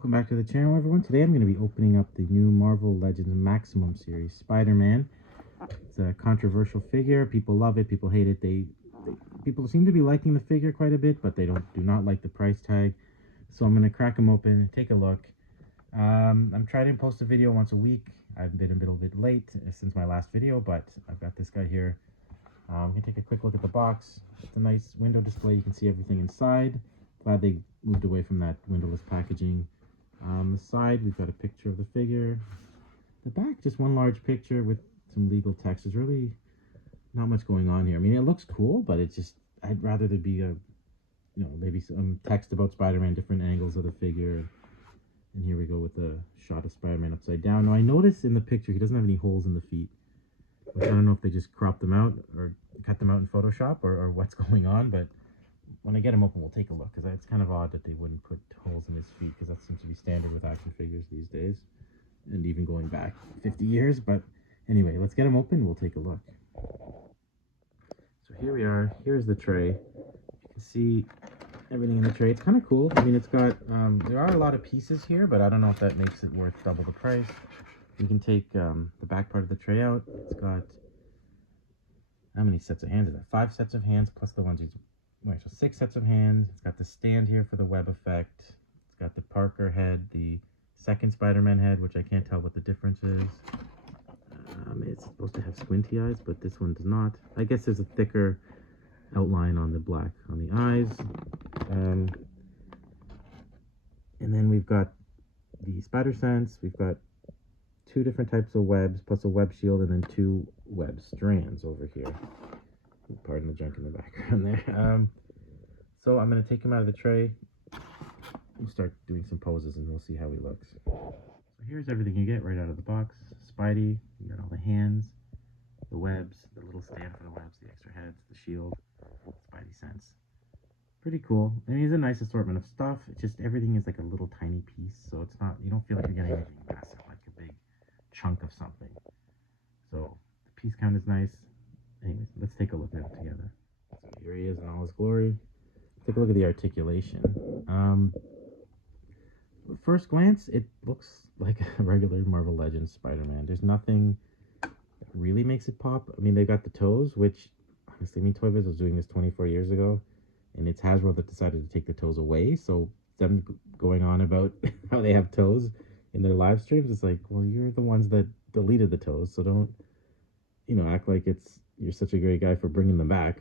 Welcome back to the channel, everyone. Today I'm going to be opening up the new Marvel Legends Maximum series, Spider-Man. It's a controversial figure. People love it, people hate it. People seem to be liking the figure quite a bit, but they do not like the price tag. So I'm going to crack them open, take a look. I'm trying to post a video once a week. I've been a little bit late since my last video, but I've got this guy here. I'm going to take a quick look at the box. It's a nice window display. You can see everything inside. Glad they moved away from that windowless packaging. On the side, we've got a picture of the figure. The back, just one large picture with some legal text. There's really not much going on here. I mean, it looks cool, but it's just, I'd rather there be maybe some text about Spider-Man, different angles of the figure. And here we go with the shot of Spider-Man upside down. Now, I noticed in the picture, he doesn't have any holes in the feet. Which I don't know if they just cropped them out or cut them out in Photoshop or what's going on, but when I get him open, we'll take a look, because it's kind of odd that they wouldn't put holes in his feet, because that seems to be standard with action figures these days, and even going back 50 years. But anyway, let's get him open, we'll take a look. So here we are. Here's the tray. You can see everything in the tray. It's kind of cool. I mean, it's got, there are a lot of pieces here, but I don't know if that makes it worth double the price. You can take the back part of the tray out. It's got, how many sets of hands is that? 5 sets of hands, plus the ones he's wearing. So 6 sets of hands. It's got the stand here for the web effect. It's got the Parker head, the second Spider-Man head, which I can't tell what the difference is. It's supposed to have squinty eyes, but this one does not. I guess there's a thicker outline on the black on the eyes. And then we've got the Spider Sense. We've got 2 different types of webs, plus a web shield, and then 2 web strands over here. Pardon the junk in the background there. So I'm going to take him out of the tray and start doing some poses, and we'll see how he looks. So here's everything you get right out of the box. Spidey, you got all the hands, the webs, the little stand for the webs, the extra heads, the shield, Spidey Sense. Pretty cool. I mean, it's a nice assortment of stuff. It's just everything is like a little tiny piece, so it's not, you don't feel like you're getting anything massive, like a big chunk of something. So the piece count is nice. Anyways, let's take a look at it together. So here he is in all his glory. Take a look at the articulation. At first glance, it looks like a regular Marvel Legends Spider-Man. There's nothing that really makes it pop. I mean, they've got the toes, which, honestly, I mean, Toy Biz was doing this 24 years ago, and it's Hasbro that decided to take the toes away. So them going on about how they have toes in their live streams, it's like, well, you're the ones that deleted the toes, so don't, act like you're such a great guy for bringing them back,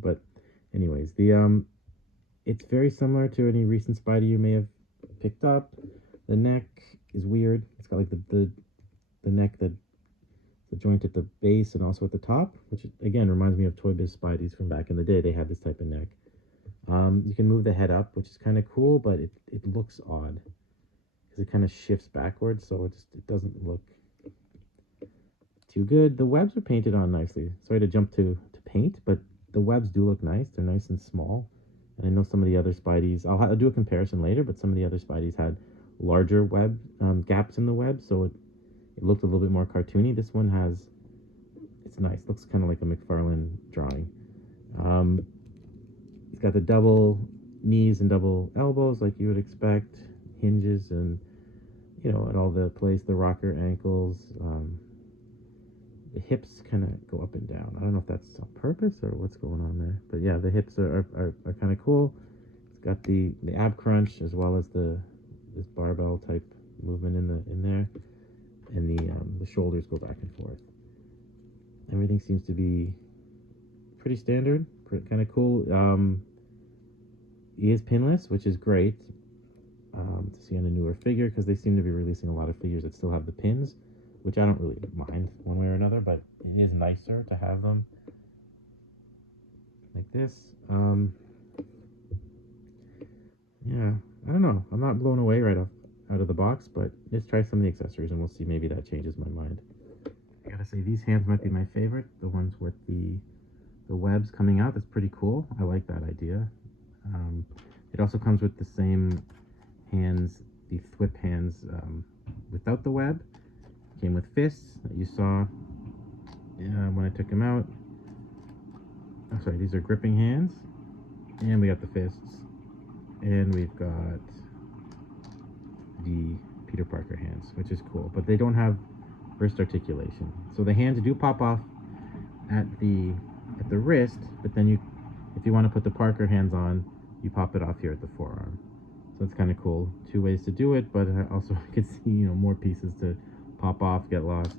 But anyways, it's very similar to any recent Spidey you may have picked up. The neck is weird. It's got like the neck, the joint at the base and also at the top, which again reminds me of Toy Biz Spideys from back in the day. They had this type of neck. You can move the head up, which is kind of cool, but it looks odd because it kind of shifts backwards, so it doesn't look too good. The webs are painted on nicely. Sorry to jump to paint, but the webs do look nice. They're nice and small. And I know some of the other Spideys, I'll do a comparison later, but some of the other Spideys had larger web gaps in the web, so it looked a little bit more cartoony. This one it's nice. Looks kind of like a McFarlane drawing. It's got the double knees and double elbows like you would expect, hinges, and at all the place, the rocker ankles. The hips kind of go up and down. I don't know if that's on purpose or what's going on there, but yeah, the hips are kind of cool. It's got the ab crunch as well as this barbell type movement in there, and the shoulders go back and forth. Everything seems to be pretty standard, kind of cool. He is pinless, which is great to see on a newer figure, because they seem to be releasing a lot of figures that still have the pins, which I don't really mind one way or another, but it is nicer to have them like this. Yeah, I don't know. I'm not blown away right out of the box, but let's try some of the accessories and we'll see. Maybe that changes my mind. I gotta say, these hands might be my favorite. The ones with the webs coming out. That's pretty cool. I like that idea. It also comes with the same hands, the thwip hands without the web. Came with fists that you saw when I took him out. Oh, sorry, these are gripping hands. And we got the fists. And we've got Parker hands, which is cool. But they don't have wrist articulation. So the hands do pop off at the wrist, but then if you want to put the Parker hands on, you pop it off here at the forearm. So it's kind of cool. Two ways to do it, but also I could see, more pieces to pop off, get lost.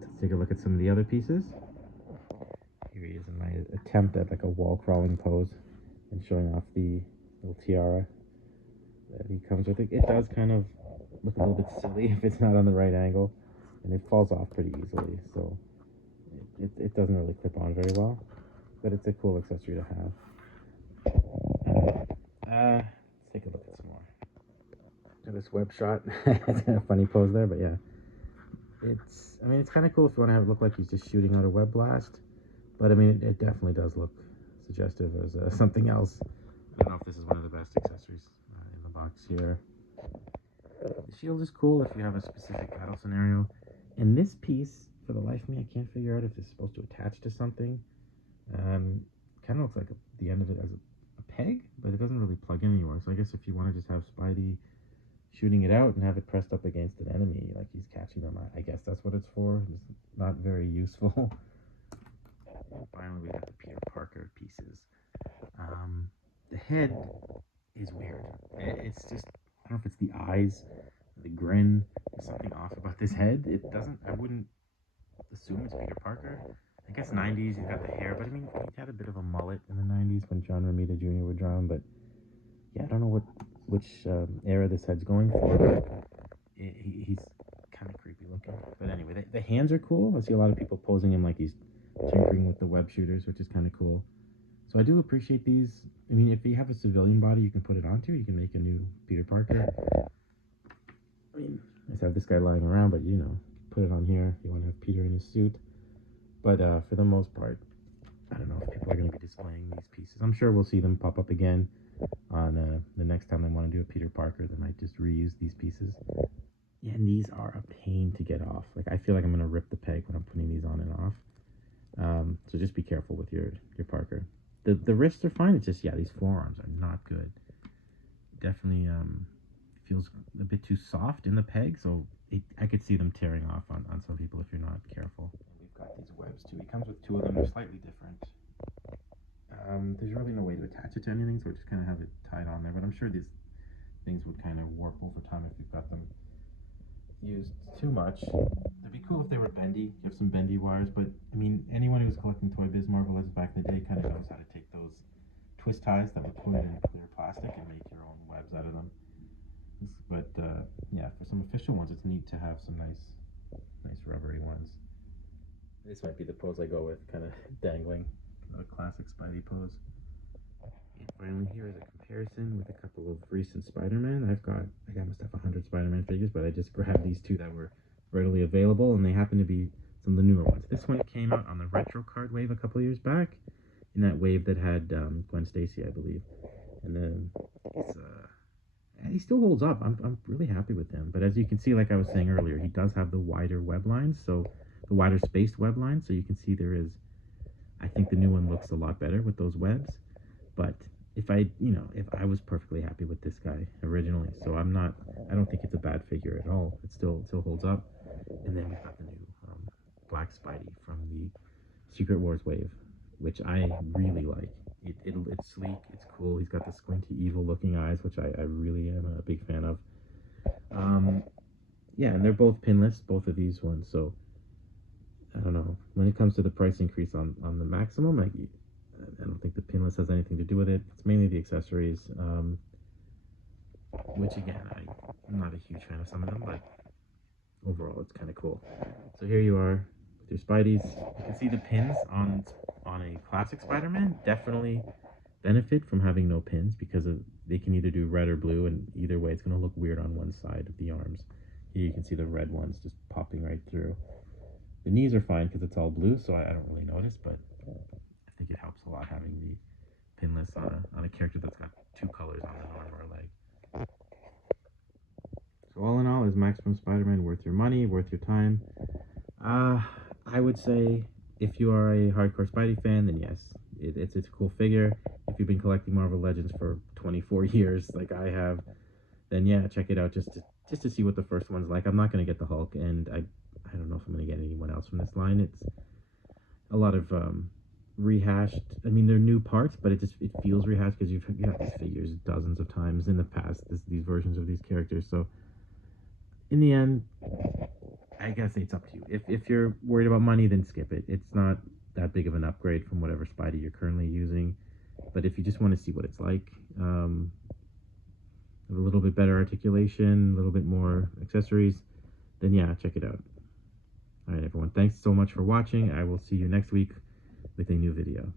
Let's take a look at some of the other pieces. Here he is in my attempt at like a wall crawling pose and showing off the little tiara that he comes with. It does kind of look a little bit silly if it's not on the right angle, and it falls off pretty easily, so it doesn't really clip on very well, but it's a cool accessory to have. Let's take a look at some more. Look at this web shot. It's kind of funny pose there, but yeah. It's kind of cool if you want to have it look like he's just shooting out a web blast, but I mean, it definitely does look suggestive as something else. I don't know if this is one of the best accessories in the box here. The shield is cool if you have a specific battle scenario. And this piece, for the life of me, I can't figure out if it's supposed to attach to something. Kind of looks like the end of it as a peg, but it doesn't really plug in anywhere. So I guess if you want to just have Spidey shooting it out and have it pressed up against an enemy, like he's catching them, I guess that's what it's for. It's not very useful. And finally, we got the Peter Parker pieces. The head is weird. It's just, I don't know if it's the eyes, the grin, there's something off about this head. I wouldn't assume it's Peter Parker. I guess 90s, he's got the hair, but I mean, he had a bit of a mullet in the 90s when John Romita Jr. would draw him, but yeah, I don't know which era this head's going for, but he's kind of creepy looking. But anyway, the hands are cool. I see a lot of people posing him like he's tinkering with the web shooters, which is kind of cool. So I do appreciate these. I mean, if you have a civilian body you can put it onto, you can make a new Peter Parker. I mean, I just have this guy lying around, but put it on here. You want to have Peter in his suit. But for the most part, I don't know if people are going to be displaying these pieces. I'm sure we'll see them pop up again on the next time they want to do a Peter Parker. They might just reuse these pieces. Yeah, and these are a pain to get off. Like, I feel like I'm going to rip the peg when I'm putting these on and off. So just be careful with your Parker. The wrists are fine. It's just, yeah, these forearms are not good. Definitely feels a bit too soft in the peg, so I could see them tearing off on some people if you're not careful. We've got these webs too. He comes with two of them. They're slightly different. There's really no way to attach it to anything, so we just kind of have it tied on there. But I'm sure these things would kind of warp over time if you've got them used too much. It'd be cool if they were bendy. You have some bendy wires, but I mean, anyone who's collecting Toy Biz Marvel Legends back in the day kind of knows how to take those twist ties that were coated in clear plastic and make your own webs out of them. But yeah, for some official ones, it's neat to have some nice rubbery ones. This might be the pose I go with, kind of dangling, a classic Spidey pose. And finally, here is a comparison with a couple of recent Spider-Man. I must have 100 Spider-Man figures, but I just grabbed these two that were readily available, and they happen to be some of the newer ones. This one came out on the retro card wave a couple years back, in that wave that had Gwen Stacy, I believe. And then he still holds up. I'm really happy with him. But as you can see, like I was saying earlier, he does have the wider web lines, so the wider spaced web lines. So you can see there is, I think the new one looks a lot better with those webs. But if I was perfectly happy with this guy originally, so I don't think it's a bad figure at all. It still holds up. And then we've got the new Black Spidey from the Secret Wars wave, which I really like. It's sleek, it's cool. He's got the squinty, evil-looking eyes, which I really am a big fan of. Yeah, and they're both pinless, both of these ones. So I don't know. When it comes to the price increase on the Maximum, I don't think the pinless has anything to do with it. It's mainly the accessories, which again, I'm not a huge fan of some of them, but overall, it's kind of cool. So here you are with your Spideys. You can see the pins on a classic Spider-Man definitely benefit from having no pins because they can either do red or blue, and either way, it's going to look weird on one side of the arms. Here you can see the red ones just popping right through. The knees are fine because it's all blue, so I don't really notice, but I think it helps a lot having the pinless on a character that's got two colors on an arm or a leg. So all in all, is Maximum Spider-Man worth your money, worth your time? I would say if you are a hardcore Spidey fan, then yes, it's a cool figure. If you've been collecting Marvel Legends for 24 years like I have, then yeah, check it out just to see what the first one's like. I'm not gonna get the Hulk, and I don't know if I'm gonna get anyone else from this line. It's a lot of rehashed. I mean, they're new parts, but it feels rehashed because you have these figures dozens of times in the past. These versions of these characters. So in the end, I guess it's up to you. If you're worried about money, then skip it. It's not that big of an upgrade from whatever Spidey you're currently using. But if you just want to see what it's like, a little bit better articulation, a little bit more accessories, then yeah, check it out. All right, everyone. Thanks so much for watching. I will see you next week with a new video.